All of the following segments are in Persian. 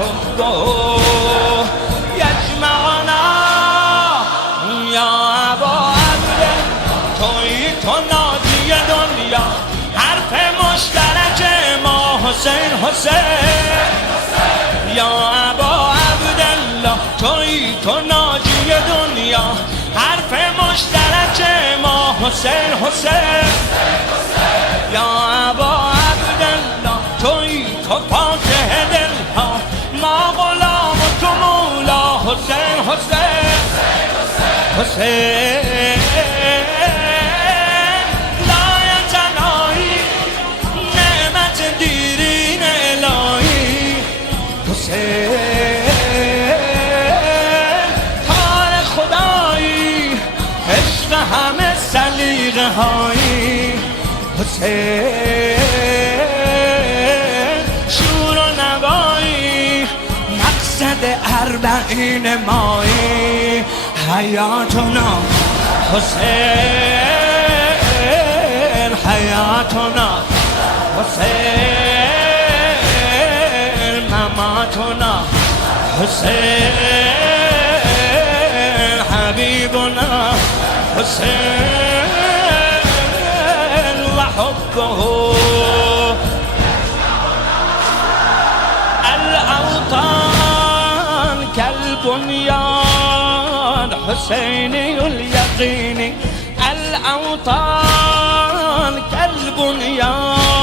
وحبه یجمعنا یا ابا عبده توی تو ناجی دنیا حرف مشترک ما حسین حسین یا ابا عبدالله توی تو ناجی دنیا حرف مشترک ما حسین حسین یا ابا عبدالله توی تو فاتح دلها ما غلام و تو مولا حسین حسین حسین لایتنایی نعمت دیرین الهی حسین کار خدایی عشق همه سلیقه هایی حسین شور و نوایی مقصد اربعین مایی حیاتنا حسین حیاتنا حسین مماتنا حسین حبیبنا حسین وحبه الأوطان كالبنيان حسيني اليقين الأوطان كالبنيان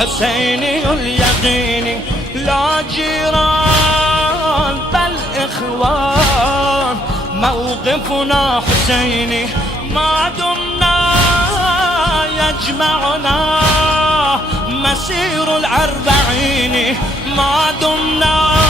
حسيني اليقين لا جيران بل إخوان موقفنا حسيني ما دمنا يجمعنا مسير الأربعين ما دمنا